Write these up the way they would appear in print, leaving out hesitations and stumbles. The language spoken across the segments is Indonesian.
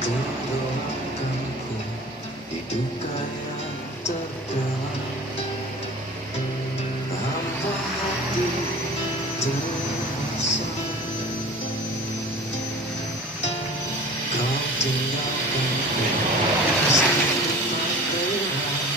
Tenggelamkanku di duka yang terdalam, hampa hati terasa. Kau tinggalkanku sekitar berat,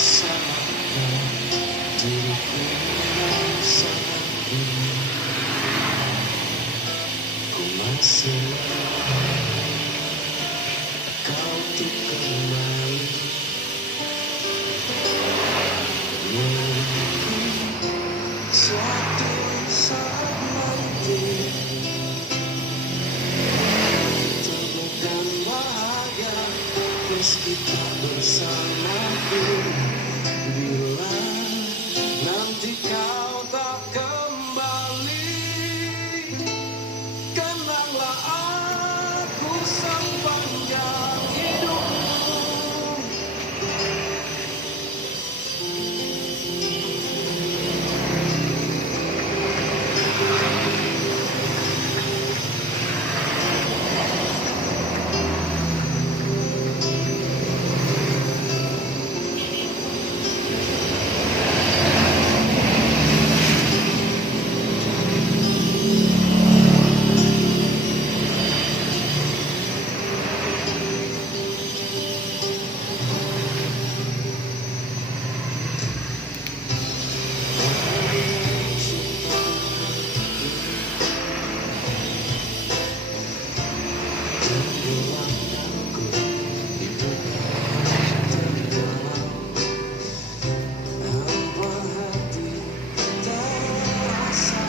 salahkan diriku yang sangat ini. Ku masih lemah, kau tuh kembali. Mungkin suatu saat nanti temukan bahagia meski tak bersamaku. Bila nanti kau tak kembali, kenanglah aku sepanjang hidupmu. Tenggelamkanku di duka terdalam, hampa hati terasa.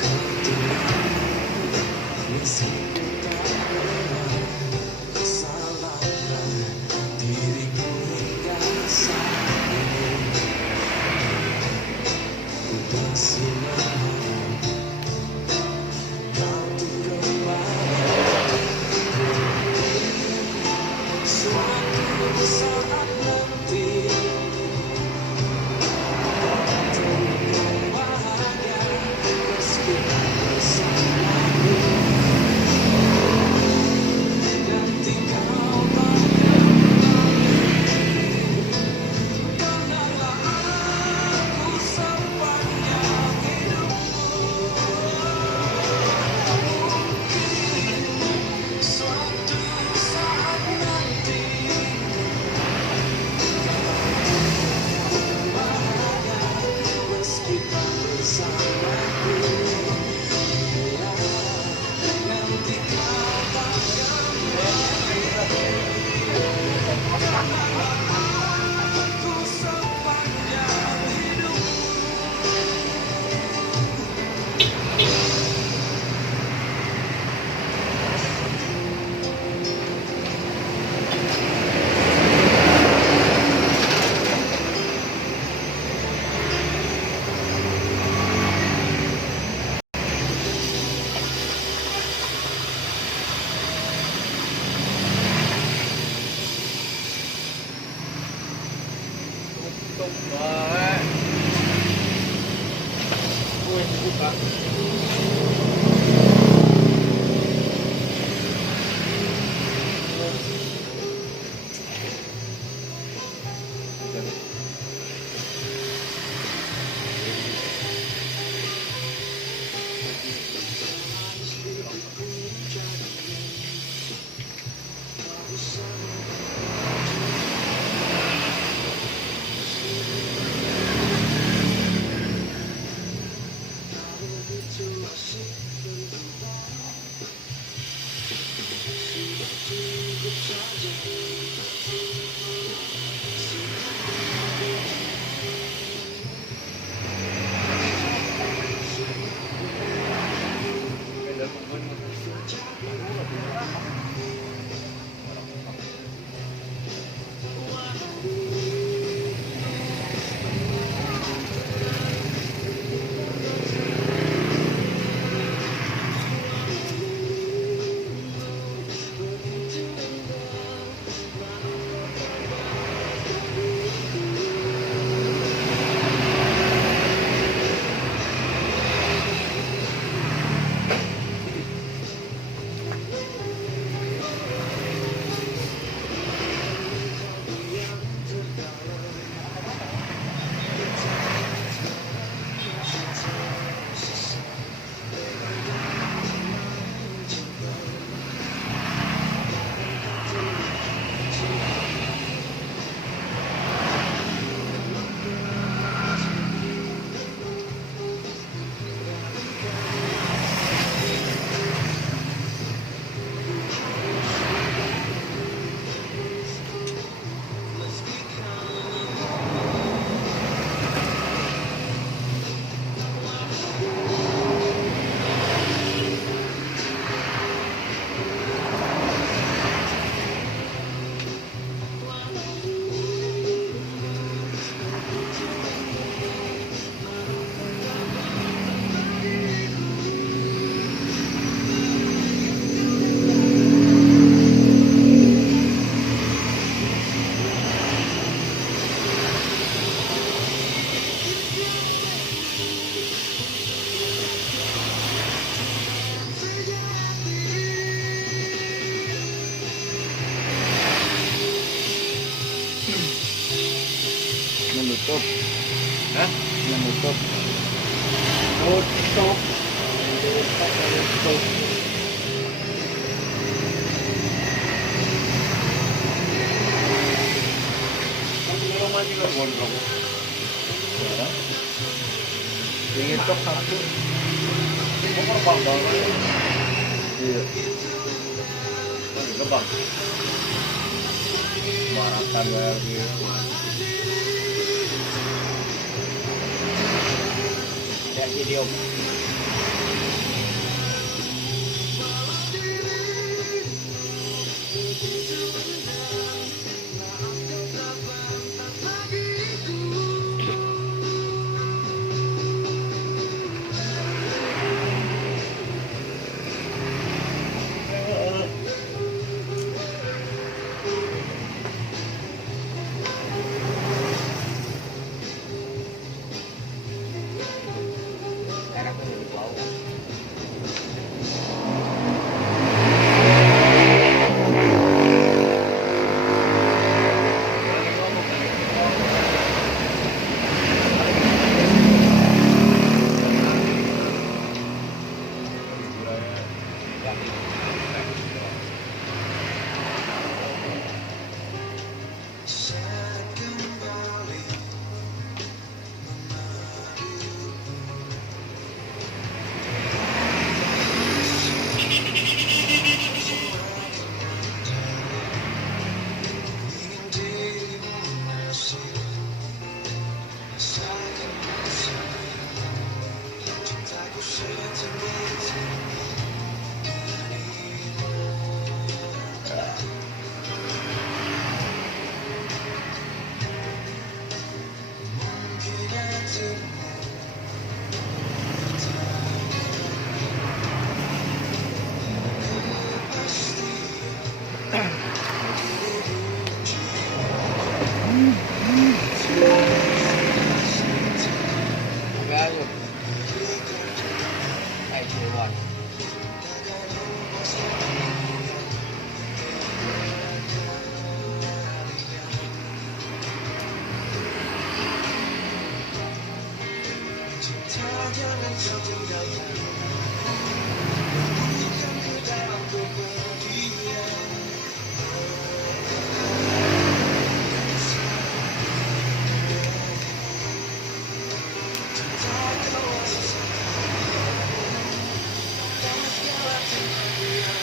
Kau tinggalkanku meski tak berat, salahkan diriku hingga saat ini. Ku masih lemah, kau tuh kembali. Suatu saat nanti temukan bahagia meski tak bersamaku. Nanti kau tak kembali, kenanglah aku sepanjang hidupku. Suatu saat nanti bahagia meski tak bersamaku. Bila nanti kau tak kembali, aku sepanjang hidupku. Tutup bae. Wih, buka. Tutup. Tutup. Tutup. Meron man juga gondrong. Ya. Ingin tok satu. Kok terbang banget. Iya. Terbang. Marakan bayar gitu. Ya video. Enak tuh di bawah. Saat kembali ingin dirimu masih sakit masih cintaku setinggi-tinggi mungkin hatimu pasti Sampai ayo. Hai Dewan. cinta jangan kau tinggalkan bukan ku dalam kepergian cinta kau asal dan segala cintaku yang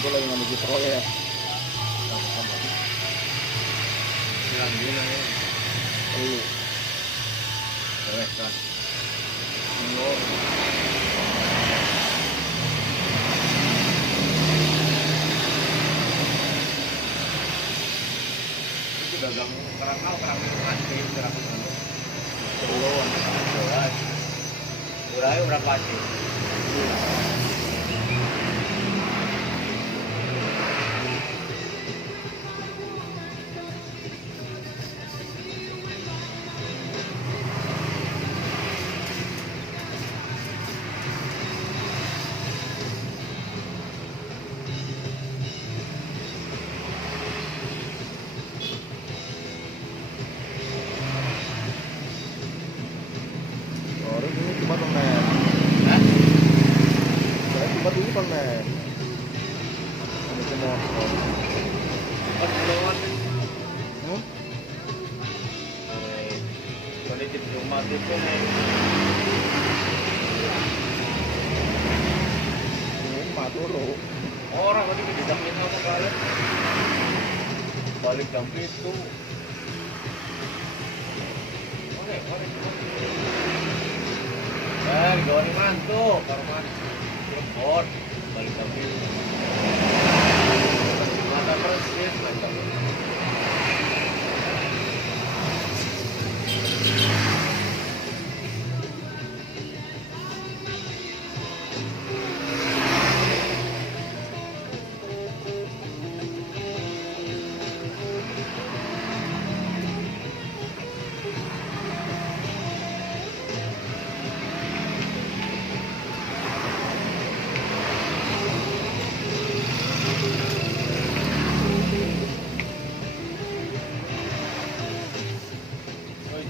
aku lagi ngambil Citro ya. Sama-sama. Bilang gila ya. Lu. Cewek kan. Lu. Itu dagang kerang mati, kerang anu. Lu. Beras. Urai ora pasti. Orang ini cuma online. Hah? Saya cuma ini online. Ini semua. Pas lewat. Hmm? Kalau di rumah itu nih. Ini mah dulu. Orang tadi di jam itu apa balik? Balik jam itu. Oke. Di bawah ini mantu, karuman. Cirebon, balik jam itu. Mata persis, mantap.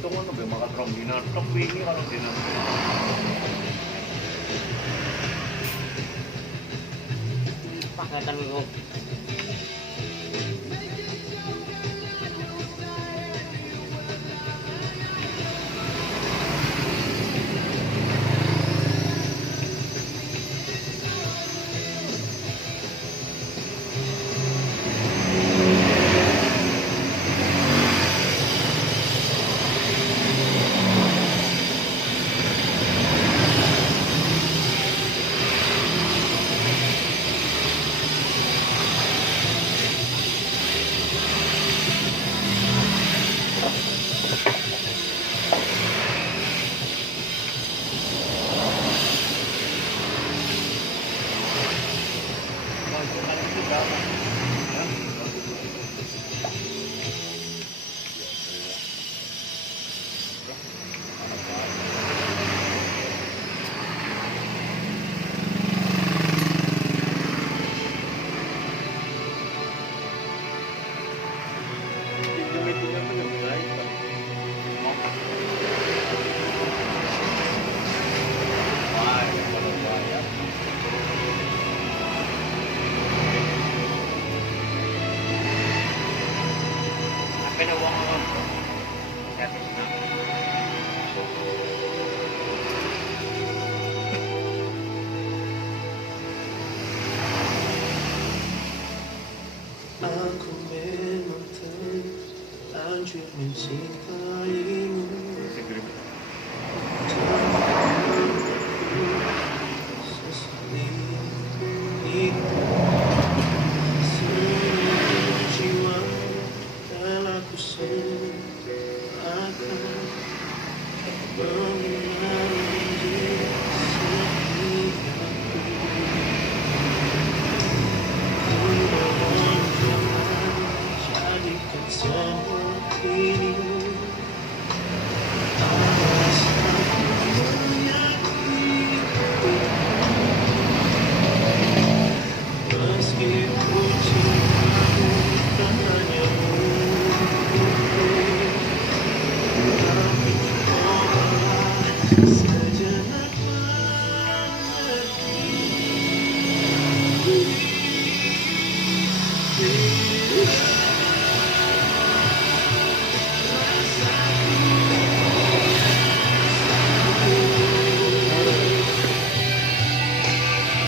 Itu kan lebih makan rong dina tok ini kalau dina. Paketan lu. Aku memang terlanjur mencintaimu. Sesali itu seluruh jiwa dan aku seakan